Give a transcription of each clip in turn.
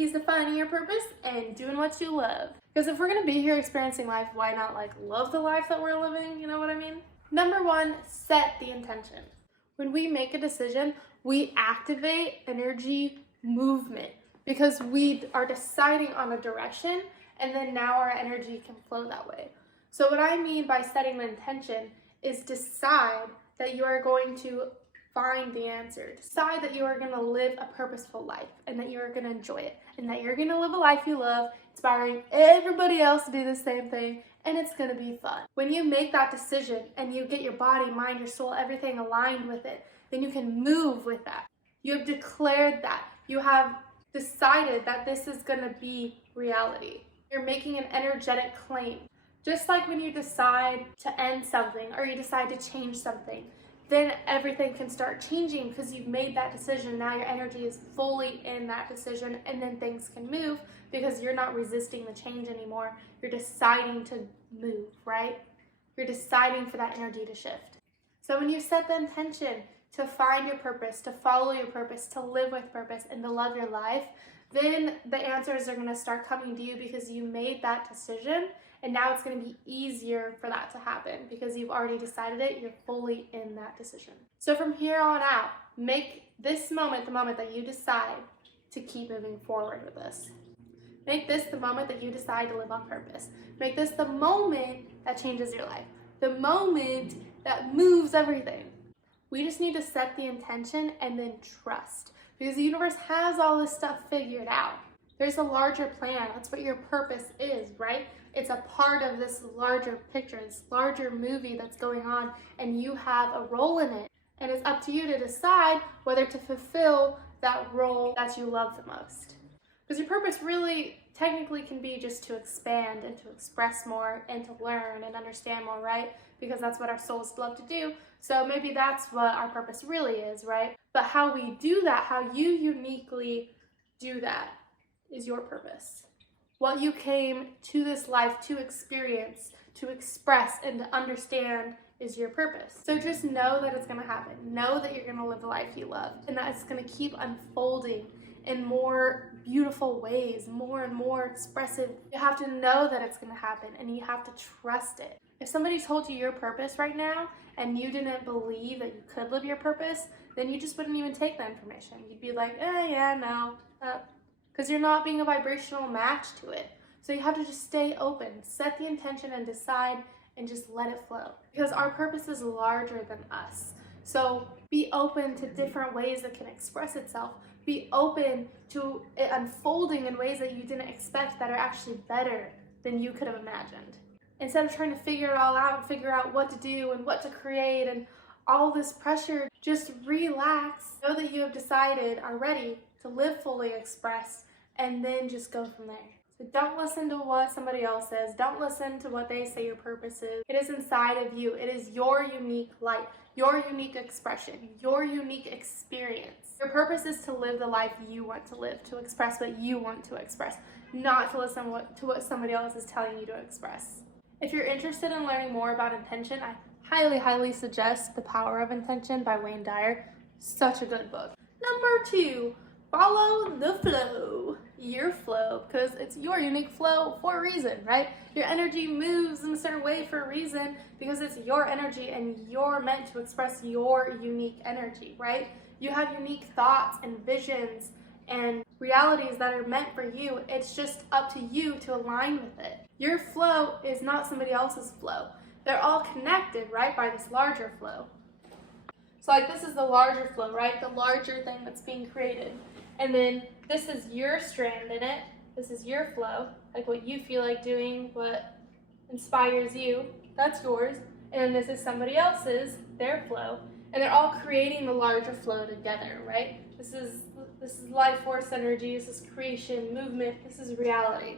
keys to finding your purpose and doing what you love. Because if we're gonna be here experiencing life, why not like love the life that we're living? You know what I mean? Number one, set the intention. When we make a decision, we activate energy movement because we are deciding on a direction, and then now our energy can flow that way. So what I mean by setting the intention is decide that you are going to find the answer. Decide that you are going to live a purposeful life and that you are going to enjoy it and that you're going to live a life you love, inspiring everybody else to do the same thing, and it's going to be fun. When you make that decision and you get your body, mind, your soul, everything aligned with it, then you can move with that. You have declared that. You have decided that this is going to be reality. You're making an energetic claim. Just like when you decide to end something or you decide to change something, then everything can start changing because you've made that decision. Now your energy is fully in that decision, and then things can move because you're not resisting the change anymore. You're deciding to move, right? You're deciding for that energy to shift. So when you set the intention to find your purpose, to follow your purpose, to live with purpose, and to love your life, then the answers are going to start coming to you because you made that decision, and now it's going to be easier for that to happen because you've already decided it. You're fully in that decision. So from here on out, make this moment the moment that you decide to keep moving forward with this. Make this the moment that you decide to live on purpose. Make this the moment that changes your life, the moment that moves everything. We just need to set the intention and then trust, because the universe has all this stuff figured out. There's a larger plan. That's what your purpose is, right? It's a part of this larger picture, this larger movie that's going on, and you have a role in it. And it's up to you to decide whether to fulfill that role that you love the most. Because your purpose really technically can be just to expand and to express more and to learn and understand more, right? Because that's what our souls love to do. So maybe that's what our purpose really is, right? But how we do that, how you uniquely do that, is your purpose. What you came to this life to experience, to express, and to understand is your purpose. So just know that it's going to happen. Know that you're going to live the life you love, and that it's going to keep unfolding in more beautiful ways, more and more expressive. You have to know that it's going to happen, and you have to trust it. If somebody told you your purpose right now and you didn't believe that you could live your purpose, then you just wouldn't even take that information. You'd be like, yeah, no, because you're not being a vibrational match to it. So you have to just stay open, set the intention and decide, and just let it flow. Because our purpose is larger than us. So be open to different ways that can express itself. Be open to it unfolding in ways that you didn't expect that are actually better than you could have imagined. Instead of trying to figure it all out and figure out what to do and what to create and all this pressure, just relax. Know that you have decided already to live fully expressed, and then just go from there. So don't listen to what somebody else says. Don't listen to what they say your purpose is. It is inside of you. It is your unique light, your unique expression, your unique experience. Your purpose is to live the life you want to live, to express what you want to express, not to listen to what somebody else is telling you to express. If you're interested in learning more about intention, I highly suggest The Power of Intention by Wayne Dyer. Such a good book. Number 2, follow the flow. Your flow, because it's your unique flow for a reason, right? Your energy moves in a certain way for a reason because it's your energy and you're meant to express your unique energy, right? You have unique thoughts and visions and realities that are meant for you. It's just up to you to align with it. Your flow is not somebody else's flow. They're all connected, right, by this larger flow. So like this is the larger flow, right? The larger thing that's being created. And then this is your strand in it. This is your flow, like what you feel like doing, what inspires you, that's yours. And then this is somebody else's, their flow. And they're all creating the larger flow together, right? This is life force energy, this is creation, movement, this is reality.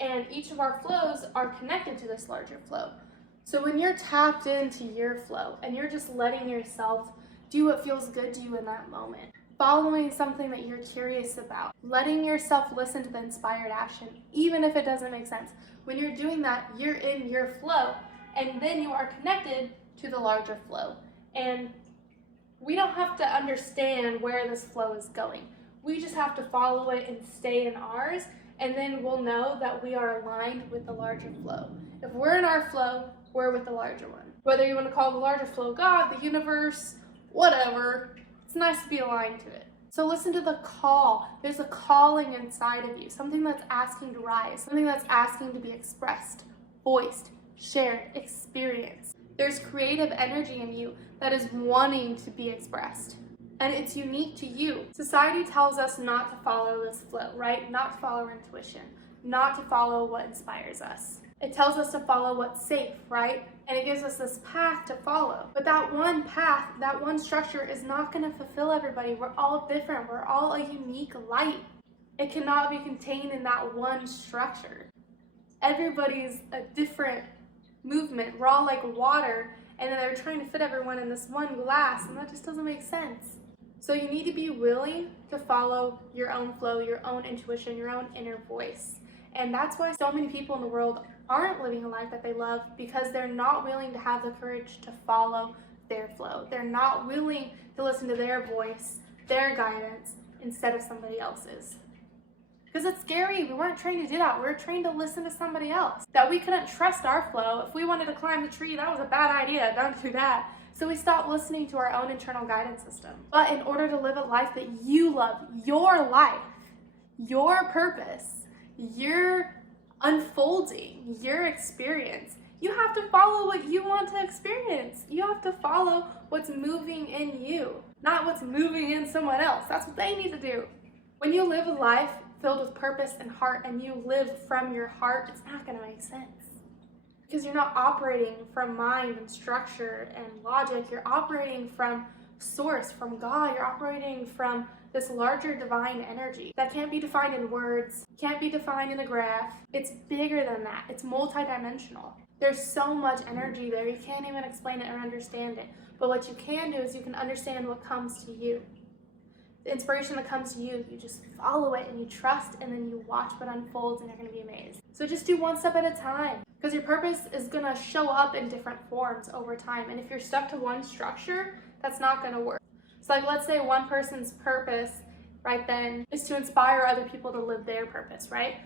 And each of our flows are connected to this larger flow. So when you're tapped into your flow and you're just letting yourself do what feels good to you in that moment, following something that you're curious about, letting yourself listen to the inspired action, even if it doesn't make sense. When you're doing that, you're in your flow, and then you are connected to the larger flow. And we don't have to understand where this flow is going. We just have to follow it and stay in ours, and then we'll know that we are aligned with the larger flow. If we're in our flow, we're with the larger one. Whether you want to call the larger flow God, the universe, whatever, it's nice to be aligned to it. So listen to the call. There's a calling inside of you, something that's asking to rise, something that's asking to be expressed, voiced, shared, experienced. There's creative energy in you that is wanting to be expressed. And it's unique to you. Society tells us not to follow this flow, right? Not to follow our intuition, not to follow what inspires us. It tells us to follow what's safe, right? And it gives us this path to follow. But that one path, that one structure is not going to fulfill everybody. We're all different. We're all a unique light. It cannot be contained in that one structure. Everybody's a different movement. We're all like water, and then they're trying to fit everyone in this one glass, and that just doesn't make sense. So you need to be willing to follow your own flow, your own intuition, your own inner voice. And that's why so many people in the world aren't living a life that they love, because they're not willing to have the courage to follow their flow. They're not willing to listen to their voice, their guidance, instead of somebody else's. Because it's scary. We weren't trained to do that. We were trained to listen to somebody else. That we couldn't trust our flow. If we wanted to climb the tree, that was a bad idea. Don't do that. So we stopped listening to our own internal guidance system. But in order to live a life that you love, your life, your purpose, your unfolding, your experience, you have to follow what you want to experience. You have to follow what's moving in you, not what's moving in someone else. That's what they need to do. When you live a life filled with purpose and heart, and you live from your heart, it's not going to make sense. Because you're not operating from mind and structure and logic. You're operating from source, from God. You're operating from this larger divine energy that can't be defined in words, can't be defined in a graph. It's bigger than that. It's multidimensional. There's so much energy there. You can't even explain it or understand it. But what you can do is you can understand what comes to you. The inspiration that comes to you, you just follow it and you trust, and then you watch what unfolds, and you're going to be amazed. So just do one step at a time, because your purpose is going to show up in different forms over time. And if you're stuck to one structure, that's not going to work. So like, let's say one person's purpose right then is to inspire other people to live their purpose, right?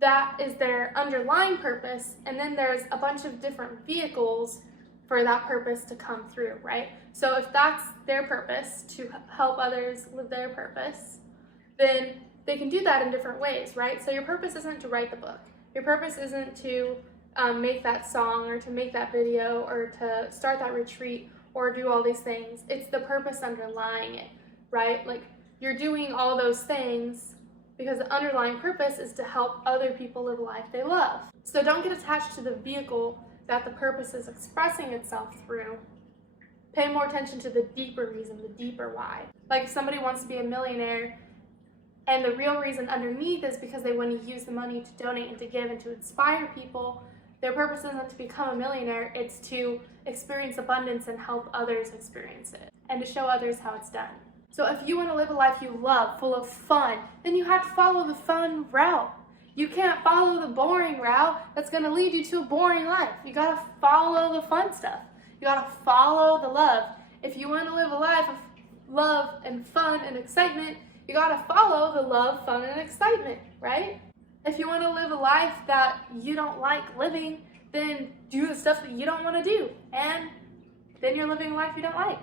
That is their underlying purpose, and then there's a bunch of different vehicles for that purpose to come through, right? So if that's their purpose, to help others live their purpose, then they can do that in different ways, right? So your purpose isn't to write the book. Your purpose isn't to make that song, or to make that video, or to start that retreat, or do all these things. It's the purpose underlying it, right? Like, you're doing all those things because the underlying purpose is to help other people live a life they love. So don't get attached to the vehicle that the purpose is expressing itself through. Pay more attention to the deeper reason, the deeper why. Like, if somebody wants to be a millionaire, and the real reason underneath is because they want to use the money to donate and to give and to inspire people, their purpose isn't to become a millionaire, it's to experience abundance and help others experience it, and to show others how it's done. So if you want to live a life you love, full of fun, then you have to follow the fun route. You can't follow the boring route that's going to lead you to a boring life. You got to follow the fun stuff. You got to follow the love. If you want to live a life of love and fun and excitement, you got to follow the love, fun, and excitement, right? If you want to live a life that you don't like living, then do the stuff that you don't want to do, and then you're living a life you don't like.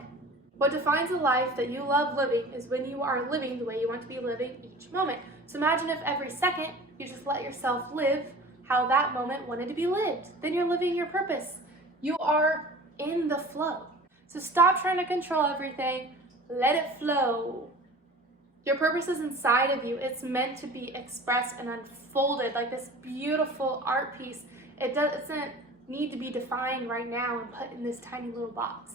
What defines a life that you love living is when you are living the way you want to be living each moment. So imagine if every second you just let yourself live how that moment wanted to be lived. Then you're living your purpose. You are in the flow. So stop trying to control everything. Let it flow. Your purpose is inside of you. It's meant to be expressed and unfolded like this beautiful art piece. It doesn't need to be defined right now and put in this tiny little box.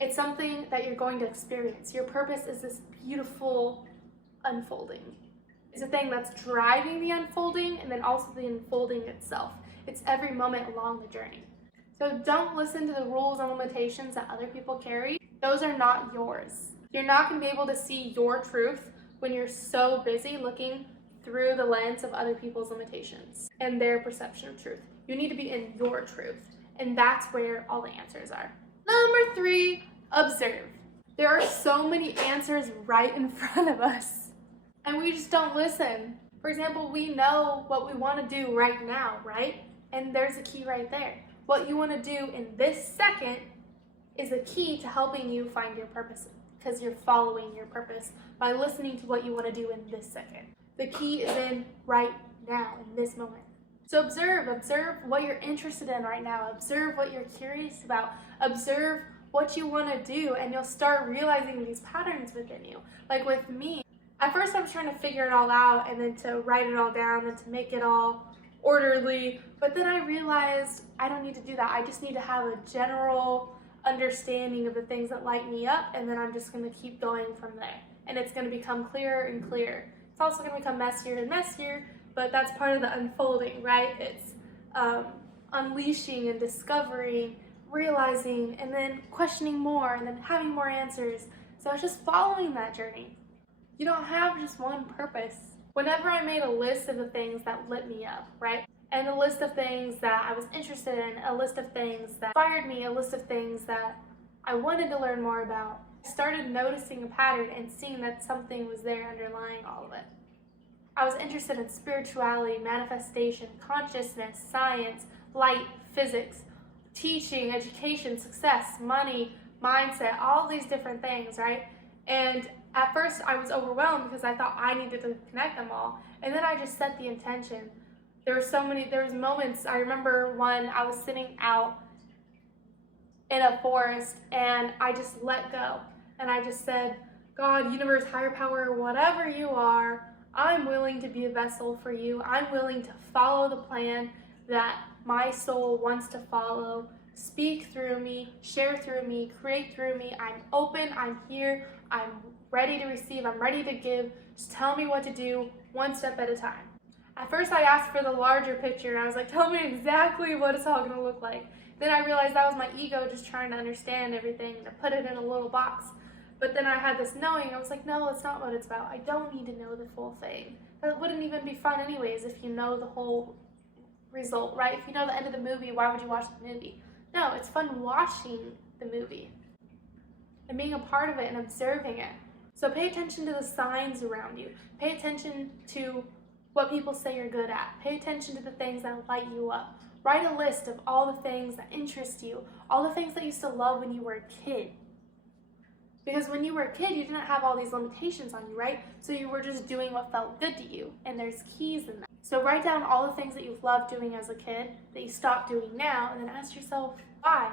It's something that you're going to experience. Your purpose is this beautiful unfolding. It's a thing that's driving the unfolding, and then also the unfolding itself. It's every moment along the journey. So don't listen to the rules and limitations that other people carry. Those are not yours. You're not going to be able to see your truth when you're so busy looking through the lens of other people's limitations and their perception of truth. You need to be in your truth, and that's where all the answers are. Number 3, observe. There are so many answers right in front of us. and we just don't listen. For example, we know what we want to do right now, right? And there's a key right there. What you want to do in this second is the key to helping you find your purpose, because you're following your purpose by listening to what you want to do in this second. The key is in right now, in this moment. So observe what you're interested in right now. Observe what you're curious about. Observe what you want to do, and you'll start realizing these patterns within you. Like with me, at first I was trying to figure it all out and then to write it all down and to make it all orderly, but then I realized I don't need to do that. I just need to have a general understanding of the things that light me up, and then I'm just going to keep going from there. And it's going to become clearer and clearer. It's also going to become messier and messier, but that's part of the unfolding, right? It's unleashing and discovering, realizing, and then questioning more, and then having more answers. So it's just following that journey. You don't have just one purpose. Whenever I made a list of the things that lit me up, right? And a list of things that I was interested in, a list of things that inspired me, a list of things that I wanted to learn more about, I started noticing a pattern and seeing that something was there underlying all of it. I was interested in spirituality, manifestation, consciousness, science, light, physics, teaching, education, success, money, mindset, all these different things, right? And at first I was overwhelmed because I thought I needed to connect them all. And then I just set the intention. There was moments, I remember one, I was sitting out in a forest and I just let go. And I just said, God, universe, higher power, whatever you are, I'm willing to be a vessel for you. I'm willing to follow the plan that my soul wants to follow. Speak through me, share through me, create through me. I'm open, I'm here, I'm ready to receive, I'm ready to give. Just tell me what to do, one step at a time. At first I asked for the larger picture. I was like, tell me exactly what it's all going to look like. Then I realized that was my ego just trying to understand everything and to put it in a little box. But then I had this knowing. I was like, no, it's not what it's about. I don't need to know the full thing. That wouldn't even be fun anyways if you know the whole result, right? If you know the end of the movie, why would you watch the movie? No, it's fun watching the movie and being a part of it and observing it. So pay attention to the signs around you. Pay attention to what people say you're good at. Pay attention to the things that light you up. Write a list of all the things that interest you, all the things that you used to love when you were a kid. Because when you were a kid, you didn't have all these limitations on you, right? So you were just doing what felt good to you, and there's keys in that. So write down all the things that you've loved doing as a kid that you stopped doing now, and then ask yourself why.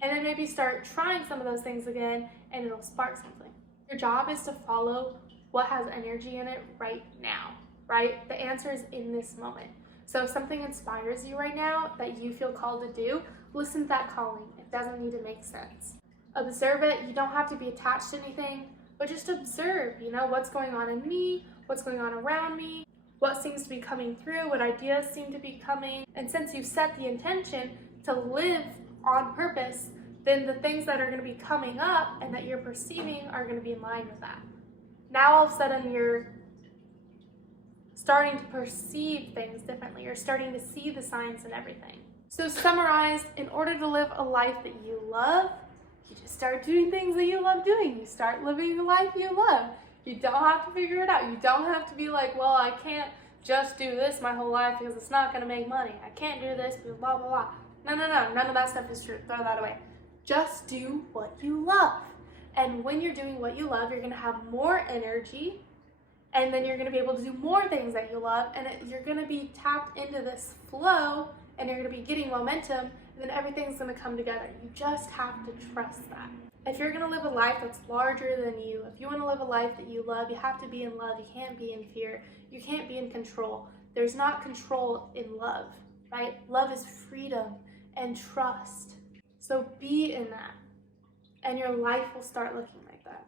And then maybe start trying some of those things again, and it'll spark something. Your job is to follow what has energy in it right now, right? The answer is in this moment. So if something inspires you right now that you feel called to do, listen to that calling. It doesn't need to make sense. Observe it. You don't have to be attached to anything, but just observe, what's going on in me, what's going on around me, what seems to be coming through, what ideas seem to be coming. And since you've set the intention to live on purpose, then the things that are going to be coming up and that you're perceiving are going to be in line with that. Now all of a sudden you're starting to perceive things differently. You're starting to see the signs and everything. So summarized, in order to live a life that you love, you just start doing things that you love doing. You start living the life you love. You don't have to figure it out. You don't have to be like, well, I can't just do this my whole life because it's not going to make money. I can't do this because blah, blah, blah. No. None of that stuff is true. Throw that away. Just do what you love. And when you're doing what you love, you're going to have more energy, and then you're going to be able to do more things that you love, and you're going to be tapped into this flow, and you're going to be getting momentum, and then everything's going to come together. You just have to trust that. If you're going to live a life that's larger than you, if you want to live a life that you love, you have to be in love. You can't be in fear. You can't be in control. There's not control in love, right? Love is freedom and trust. So be in that, and your life will start looking like that.